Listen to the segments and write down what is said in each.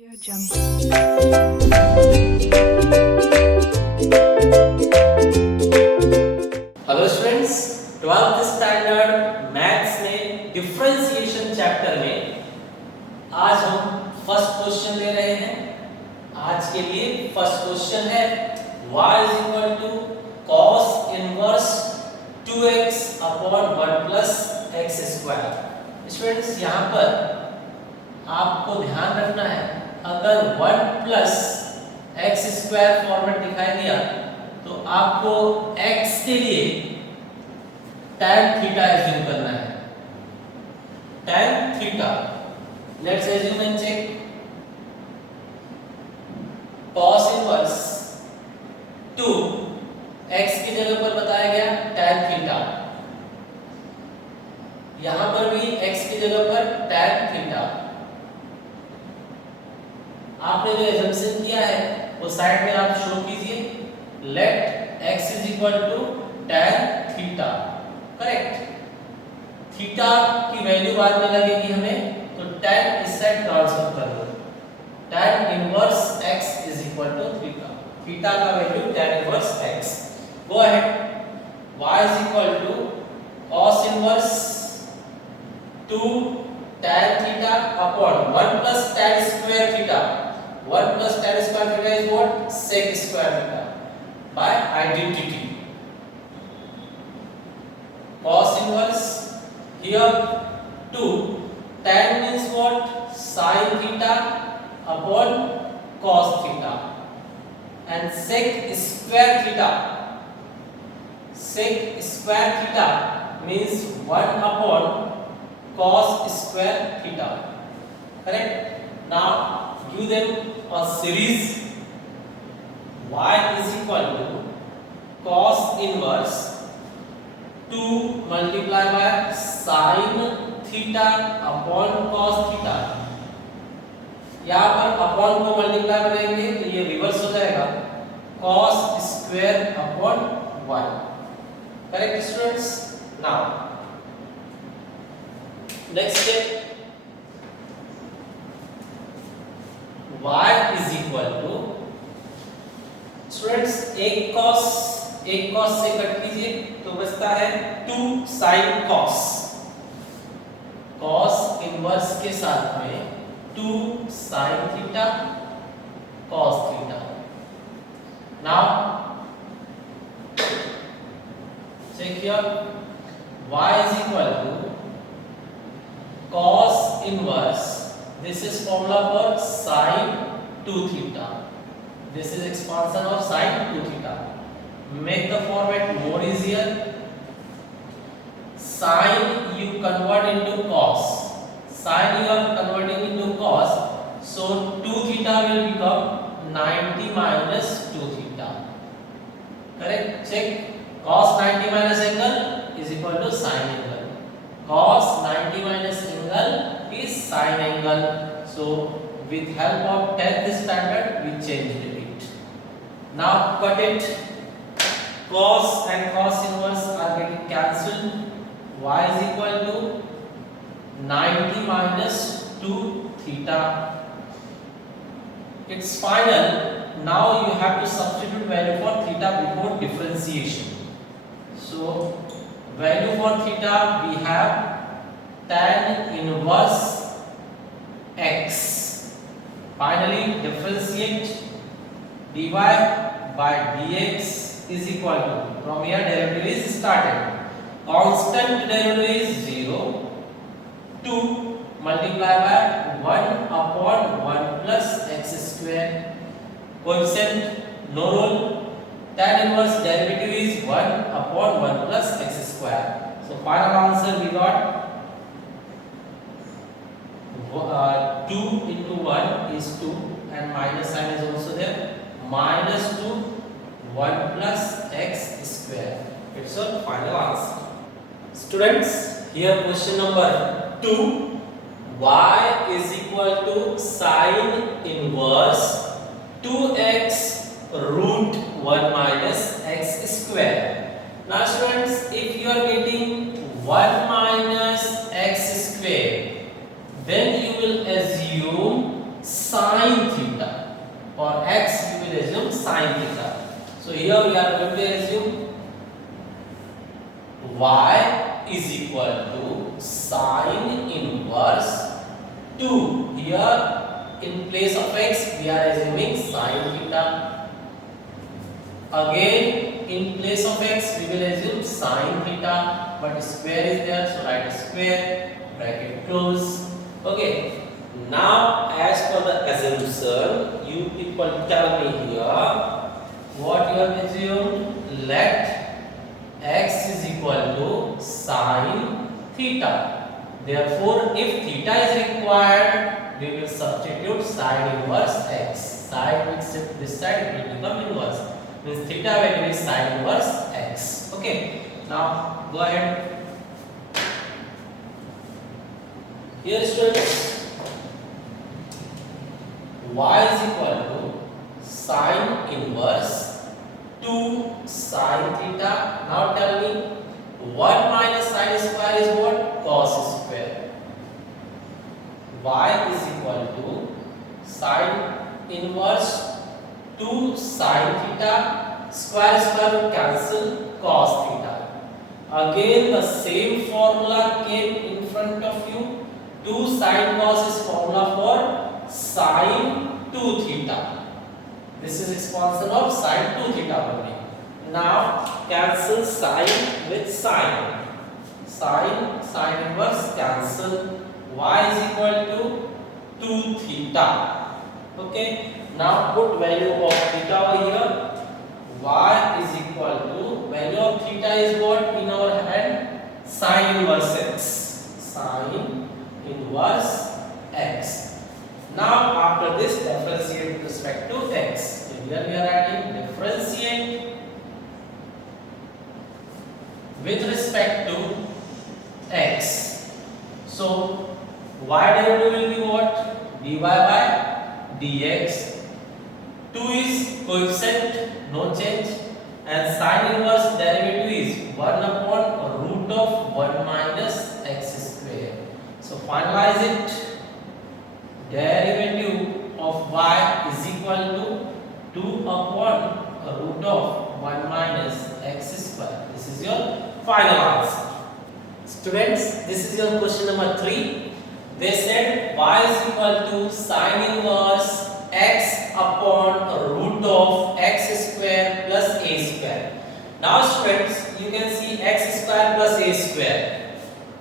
Audio Jungle. Hello students, 12th standard maths में differentiation chapter में आज हम फर्स्ट क्वेश्चन ले रहे हैं। आज के लिए फर्स्ट क्वेश्चन है y is equal to cos inverse 2x upon 1 plus x square. Students, यहाँ पर आपको ध्यान रखना है, अगर 1 प्लस एक्स स्क्वायर फॉर्मेट दिखाई दिया तो आपको x के लिए tan थीटा एज्यूम करना है। tan theta, let's assume and check. cos inverse 2 x की जगह पर बताया गया tan थीटा, यहां पर भी x की जगह पर tan थीटा। आपने जो एजम्पशन किया है वो साइड में आप शो कीजिए। Let x is equal to tan theta, correct. Theta की वैल्यू बाद में लगेगी हमें, तो tan इस साइड ट्रांसफर कर दो। tan inverse x is equal to theta, theta का value tan inverse x। Go ahead, y is equal to cos inverse 2 tan theta upon 1 plus tan square theta. 1 plus tan square theta is what? Sec square theta by identity. Cos inverse, here 2 tan means what? Sin theta upon cos theta, and sec square theta. Sec square theta means 1 upon cos square theta. Correct? Now give them a series. Y is equal to cos inverse 2 multiply by sin theta upon cos theta। यहाँ पर upon को multiply करेंगे तो ये reverse हो जाएगा, cos square upon 1। Correct students? Now next step, y is equal to, students एक cos से कट कीजिए तो बचता है 2 sin cos। cos इनवर्स के साथ में 2 sin theta cos theta. Now check here, y is equal to cos inverse, this is formula for sin 2 theta, this is expansion of sin 2 theta। make the format more easier, sin you convert into cos, sin you are converting into cos, so 2 theta will become 90 minus 2 theta। correct? check, cos 90 minus angle is equal to sin angle, cos 90 minus angle is sin angle। so with help of 10th standard we changed it। now cut it, cos and cos inverse are getting cancelled, y is equal to 90 minus 2 theta, it's final। now you have to substitute value for theta before differentiation, so value for theta we have tan inverse x। finally differentiate, dy by dx is equal to, from here derivative is started, constant derivative is 0, 2 multiply by 1 upon 1 plus x square, coefficient no rule, tan inverse derivative is 1 upon 1 plus x square। so final answer we got 2 into 1 is 2 and minus sign is also there, minus 2 1 plus x square, it's our final answer। students, here question number 2, y is equal to sin inverse 2x root 1 minus x square। now students, if you are getting 1 minus x square, then you will assume sin sine theta. For x you will assume sine theta. So here we are going to assume y is equal to sine inverse 2. Here in place of x we are assuming sine theta. Again in place of x we will assume sine theta, but square is there, so write a square, bracket close. Okay, now as per the assumption, you people tell me here what you have assumed. Let x is equal to sine theta. Therefore, if theta is required, we will substitute sine inverse x. Sine will shift this side, it will become inverse. Means theta value is sine inverse x. Okay. Now go ahead. Here students, y is equal to sine inverse 2 sine theta. Now tell me 1 minus sine square is what? Cos square. Y is equal to sine inverse 2 sine theta, square will cancel, cos theta. Again the same formula came in front of you. 2 sine cos is formula for sine 2 theta. This is expansion of sine 2 theta only. Now cancel sine with sine. Sine inverse cancel. Y is equal to 2 theta. Okay. Now put value of theta over here. Y is equal to value of theta is what in our hand? Sine inverse x. Sine inverse x. Now after this differentiate with respect to x. So here we are writing differentiate with respect to x. So y derivative will be what? Dy by dx. 2 is coefficient, no change, and sine inverse derivative is 1 upon root of 1 minus x square. So finalize it. Derivative of y is equal to 2 upon root of 1 minus x square. This is your final answer. Students, this is your question number 3. They said y is equal to sine inverse x upon root of x square plus a square. Now students, you can see x square plus a square.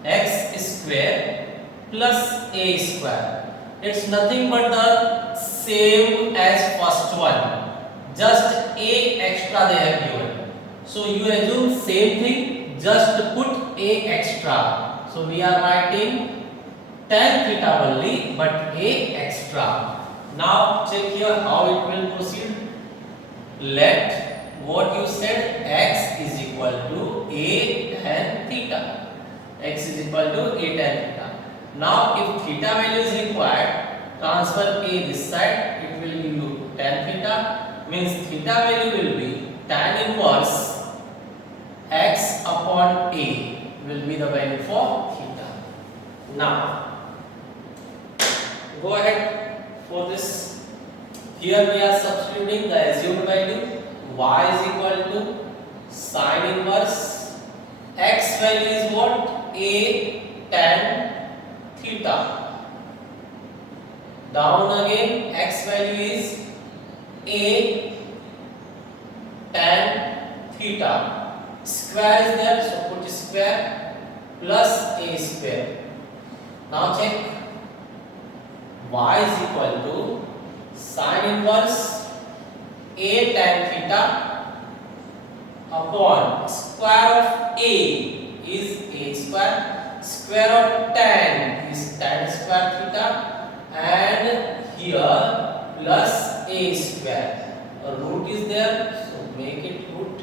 X square plus a square. It's nothing but the same as first one. Just a extra they have given. So you assume same thing, just put a extra. So we are writing tan theta only, but a extra. Now check here how it will proceed. Let what you said x is equal to a tan theta. X is equal to a tan theta. Now if theta value is required, transfer a this side, it will give you tan theta. Means theta value will be tan inverse x upon a will be the value for theta. Now go ahead. For this, here we are substituting the assumed value. Y is equal to sine inverse x value is what? A tan theta. Down again, x value is a tan theta. Square is there, so put square plus a square. Now check. Y is equal to sine inverse a tan theta upon square of a is a square, square of tan is tan square theta, and here plus a square. A root is there, so make it root.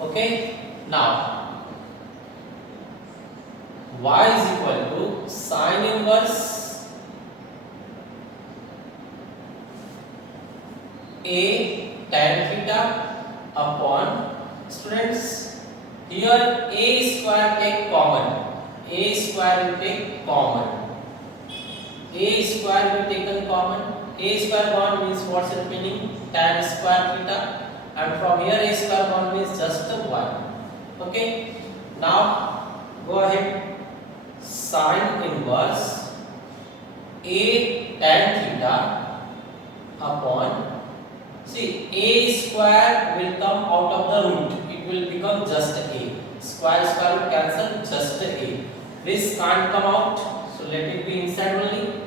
Okay. Now y is equal to sine inverse a tan theta upon, students, here a square take common, a square will take common, a square will taken common. A square gone means what's remaining? Tan square theta. And from here a square gone means just 1. Okay. Now go ahead. Sin inverse a tan theta upon, see, a square will come out of the root. It will become just a. Square will cancel, just a. This can't come out, so let it be inside only.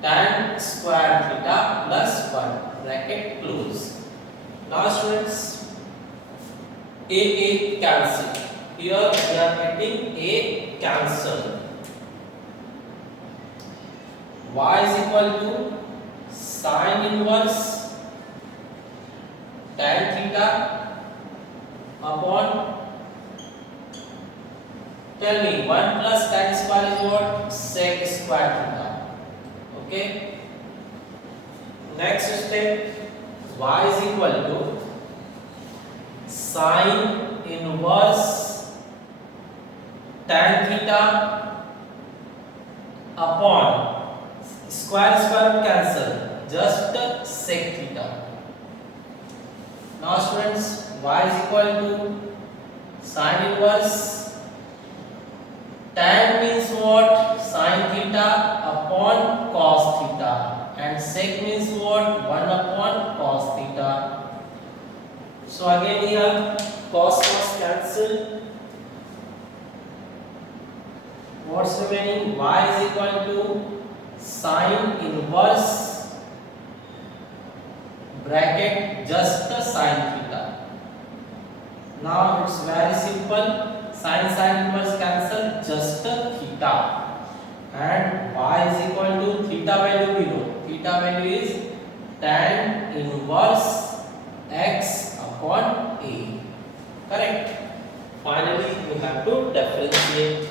Tan square theta plus 1 bracket close. Now students, a cancel. Here we are getting a cancel. Y is equal to sin inverse tan theta upon, tell me, 1 plus tan square is what? Sec square theta. Okay. Next step, y is equal to sin inverse tan theta upon, square cancel, just sec theta. Now students, y is equal to sin inverse tan means what? Sin theta upon cos theta, and sec means what? 1 upon cos theta. So again here cos cancel. What's remaining? Y is equal to sin inverse bracket just sin theta. Now it's very simple. Sin inverse cancel, just theta, and y is equal to theta value below. Theta value is tan inverse x upon a. Correct. Finally, you have to differentiate.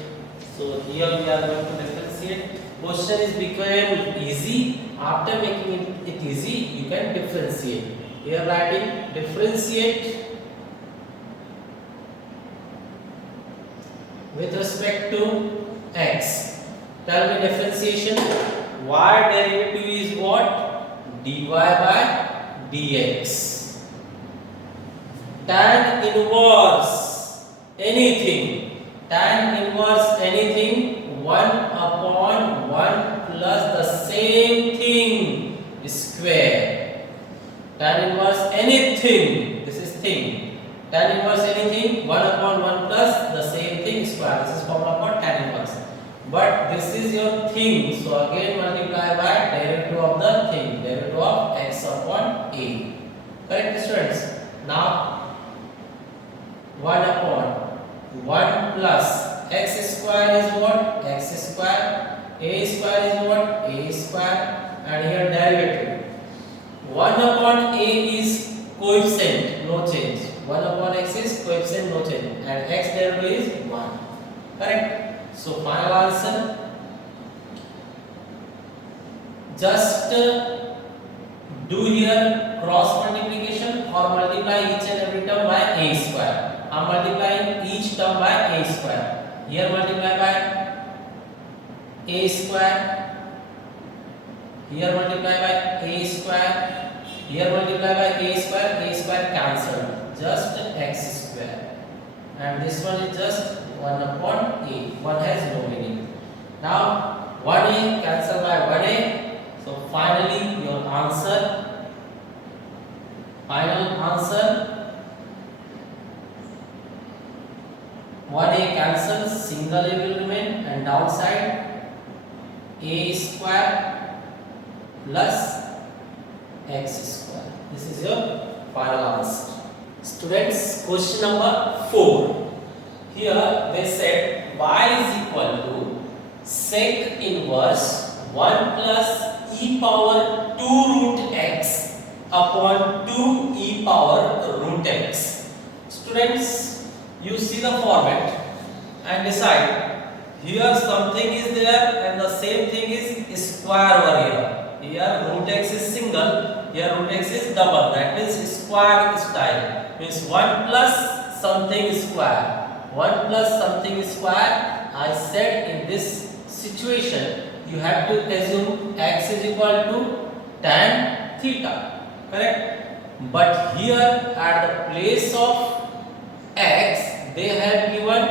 So here we are going to differentiate. Question is become easy. After making it easy, you can differentiate. Here writing differentiate with respect to x. Tell me differentiation. Y derivative is what? dy by dx. Tan inverse anything. Tan inverse anything, 1 upon 1 plus the same thing square. Tan inverse anything, this is thing. Tan inverse anything, 1 upon 1 plus the same thing square. This is formula for tan inverse. But this is your thing, so again multiply by derivative of the thing, derivative of x upon a. Correct students? Now 1 upon 1 plus x square is what? X square. A square is what? A square. And here derivative. 1 upon a is coefficient, no change. 1 upon x is coefficient, no change. And x derivative is 1. Correct? So final answer. Just do here cross multiplication or multiply each and every term by a square. I am multiplying each term by a square. Here multiply by a square. Here multiply by a square. Here multiply by a square cancelled. Just x square. And this one is just 1 upon a. 1 has no meaning. Now 1a cancel by 1a. So finally your answer, final answer, 1a cancels, single a will remain, and downside a square plus x square. This is your final answer. Students, question number 4. Here they said y is equal to sec inverse 1 plus e power 2 root x upon 2 e power root x. Students, you see the format and decide. Here something is there and the same thing is square over here. Here root x is single, here root x is double. That means square style. Means 1 plus something square. 1 plus something square. I said in this situation you have to assume x is equal to tan theta, correct? But here at the place of x, they have given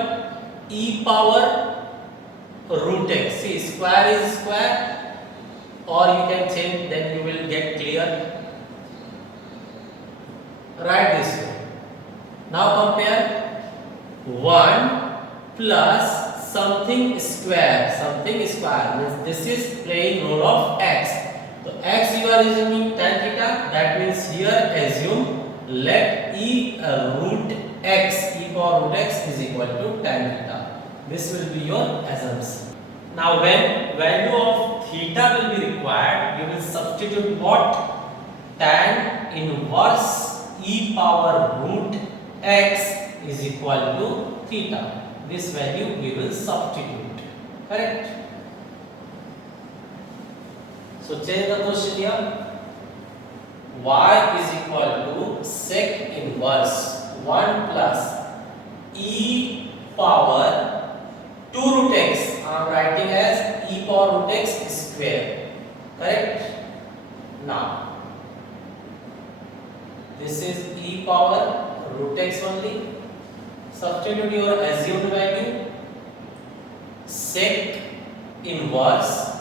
e power root x. See, square is square, or you can change, then you will get clear. Write this way. Now compare 1 plus something square. Something square means this is playing role of x. So x you are assuming tan theta. That means here assume let root x, e power root x is equal to tan theta. This will be your assumption. Now when value of theta will be required, you will substitute what? Tan inverse e power root x is equal to theta. This value we will substitute, correct? So change the question here. Y is equal to sec inverse 1 plus e power 2 root x. I am writing as e power root x square, correct? Now this is e power root x only. Substitute your assumed value. Sec inverse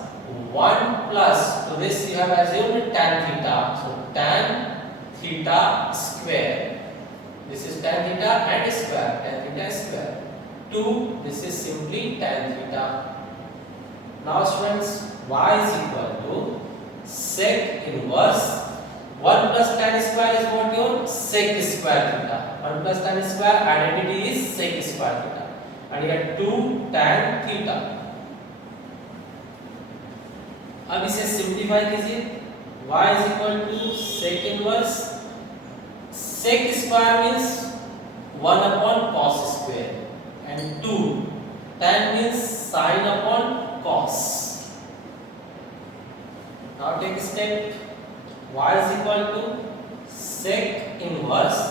1 plus, to this you have assumed tan theta. So tan theta square. This is tan theta and square. Tan theta square. 2, this is simply tan theta. Now students, y is equal to sec inverse 1 plus tan square is what? Your sec square theta. 1 plus tan square identity is sec square theta. And here 2 tan theta. अब इसे simplify कीजिए. y is equal to sec inverse. Sec square means 1 upon cos square. And 2 tan means sin upon cos. Now take step. Y is equal to sec inverse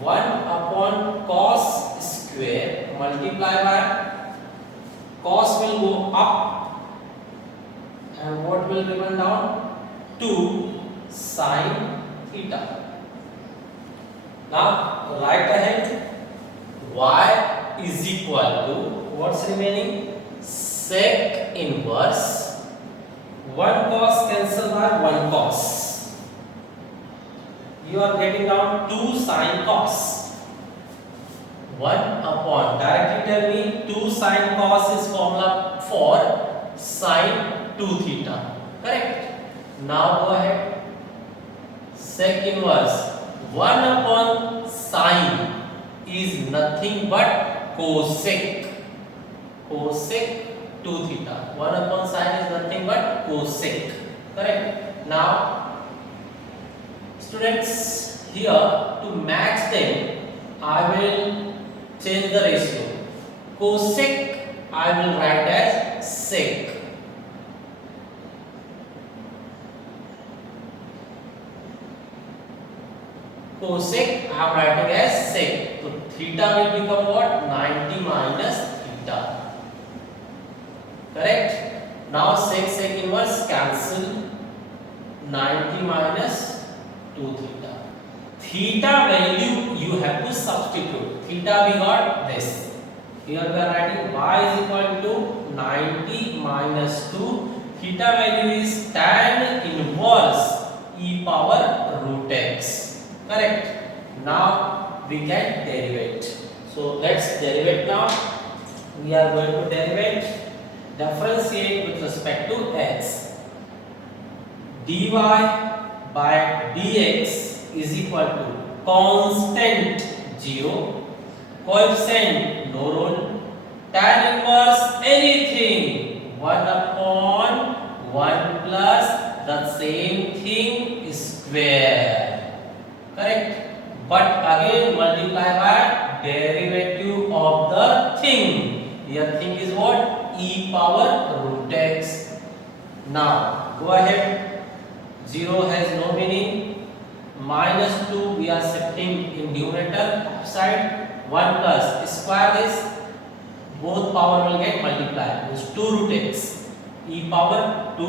1 upon cos square multiply by cos will go up and what will remain down? 2 sin theta. Now write ahead. Y is equal to what's remaining? Sec inverse 1 cos cancel by 1 cos. You are getting down 2 sin cos. 1 upon, directly tell me 2 sin cos is formula for sin 2 theta. Correct? Now go ahead. Sec inverse 1 upon sin is nothing but cosec. Cosec 2 theta. 1 upon sin is nothing but cosec. Correct? Now, students, here to match them, I will change the ratio. Cosec I will write as sec. Cosec I am writing as sec. So theta will become what? 90 minus theta. Correct? Now sec inverse cancel. 90 minus 2 theta. Theta value you have to substitute. Theta we got this. Here we are writing y is equal to 90 minus 2. Theta value is tan inverse e power root x. Correct? Now we can derivate. So let's derivate now. We are going to derivate. Differentiate with respect to x. Dy by dx is equal to constant 0, coefficient no role, tan inverse anything 1 upon 1 plus the same thing square. Correct? But again multiply by derivative of the thing. Here thing is what? E power root x. Now go ahead. 0 has no meaning. Minus 2 we are shifting in numerator upside. 1 plus square this. Both power will get multiplied. Means 2 root x. e power 2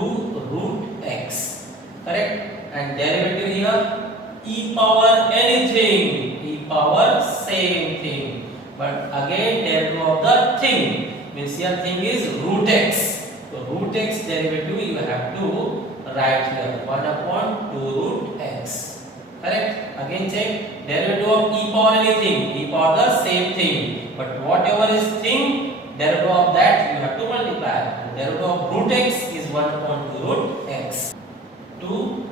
root x. Correct? And derivative here e power anything, e power same thing. But again derivative of the thing means here thing is root x. So root x derivative you have to write here 1 upon 2 root x. Correct? Again check derivative of e power anything, e power the same thing. But whatever is thing, derivative of that you have to multiply. And derivative of root x is 1 upon 2 root x. 2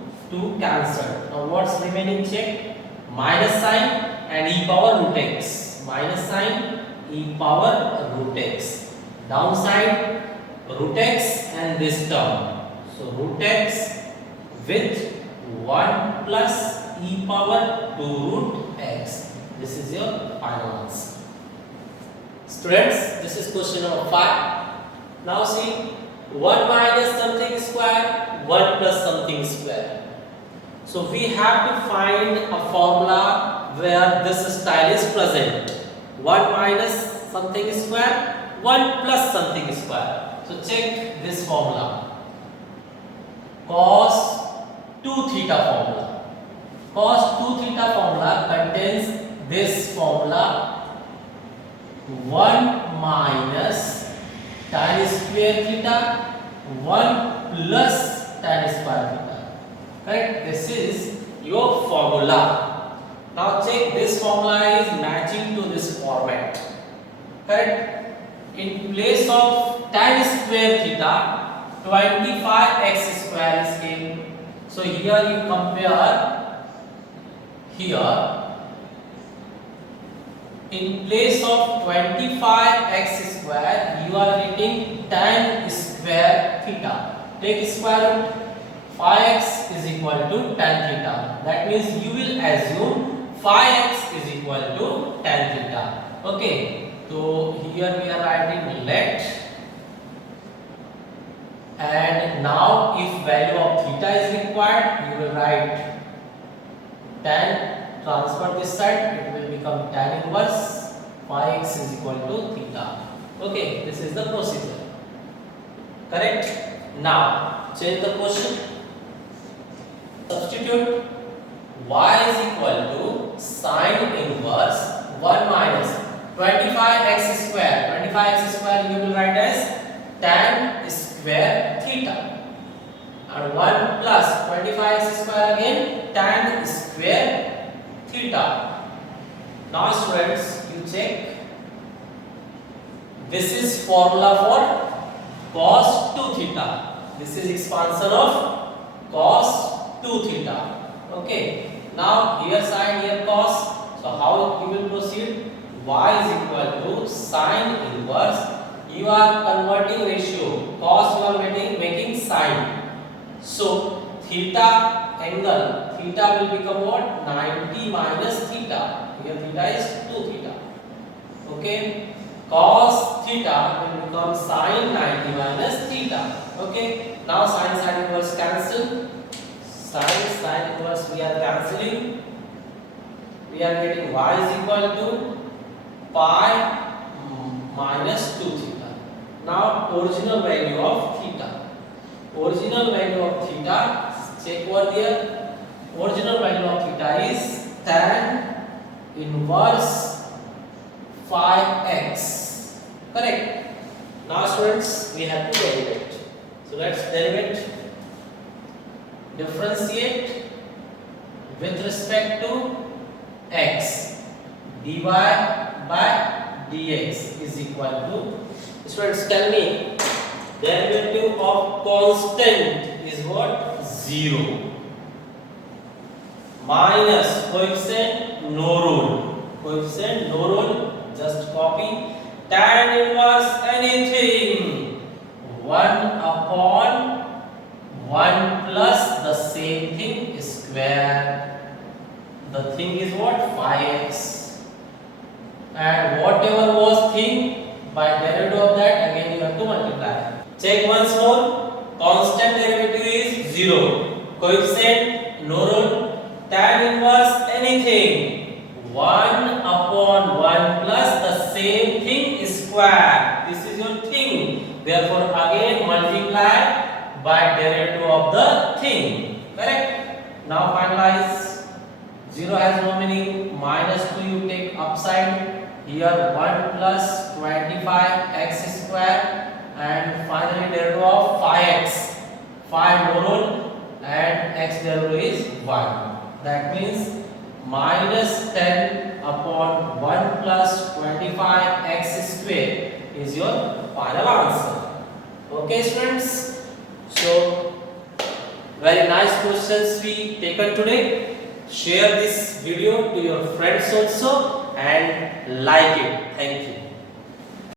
cancelled. Now what's remaining check? Minus sign and e power root x. Minus sign e power root x. Downside root x and this term. So root x with 1 plus e power 2 root x. This is your final answer. Students, this is question number 5. Now see 1 minus something square, 1 plus something square. So we have to find a formula where this style is present. 1 minus something square, 1 plus something square. So check this formula. Cos 2 theta formula. Cos 2 theta formula contains this formula 1 minus tan square theta 1 plus tan square theta. Correct? This is your formula. Now check this formula is matching to this format. Correct? In place of tan square theta 25x square is came. So here you compare here. In place of 25x square, you are getting tan square theta. Take square root. 5x is equal to tan theta. That means you will assume 5x is equal to tan theta. Okay. So here we are writing let. And now if value of theta is required, you will write tan, transfer this side, it will become tan inverse 5x is equal to theta. Okay, this is the procedure. Correct? Now change the question. Substitute y is equal to sine inverse 1 minus 25x square. 25x square you will write as tan square theta. And 1 plus 25x square again tan square theta. Now students, you check. This is formula for cos 2 theta. This is expansion of cos 2 theta. Okay. Now here sine, here cos. So how you will proceed? Y is equal to sine inverse. You are converting ratio. Cos you are making sine. So theta angle, theta will become what? 90 minus theta. Here theta is 2 theta. Okay. Cos theta will become sine 90 minus theta. Okay. Now sine inverse cancel. Sine inverse we are cancelling. We are getting y is equal to pi minus 2 theta. Now original value of theta. Original value of theta, check over there. Original value of theta is tan inverse 5x. Correct? Now students, we have to derivate. So let's derivate. Differentiate with respect to x. dy by dx is equal to, students tell me, derivative of constant is what? 0. Minus coefficient no rule. Coefficient no rule, just copy. Tan inverse anything 1 upon 1 plus the same thing square. The thing is what? 5x. And whatever was thing, by derivative of that again you have to multiply. Check once more. Constant derivative is 0. Coefficient no rule. Tan inverse anything 1 upon 1 plus the same thing square. This is your thing. Therefore again multiply by derivative of the thing. Correct? Now finalize. 0 has no meaning. Minus 2 you take upside. Here 1 plus 25 x square, and finally derivative of 5x. 5 more and x derivative is 1. That means minus 10 upon 1 plus 25 x square is your final answer. Okay students, so very nice questions we taken today. Share this video to your friends also and like it. Thank you.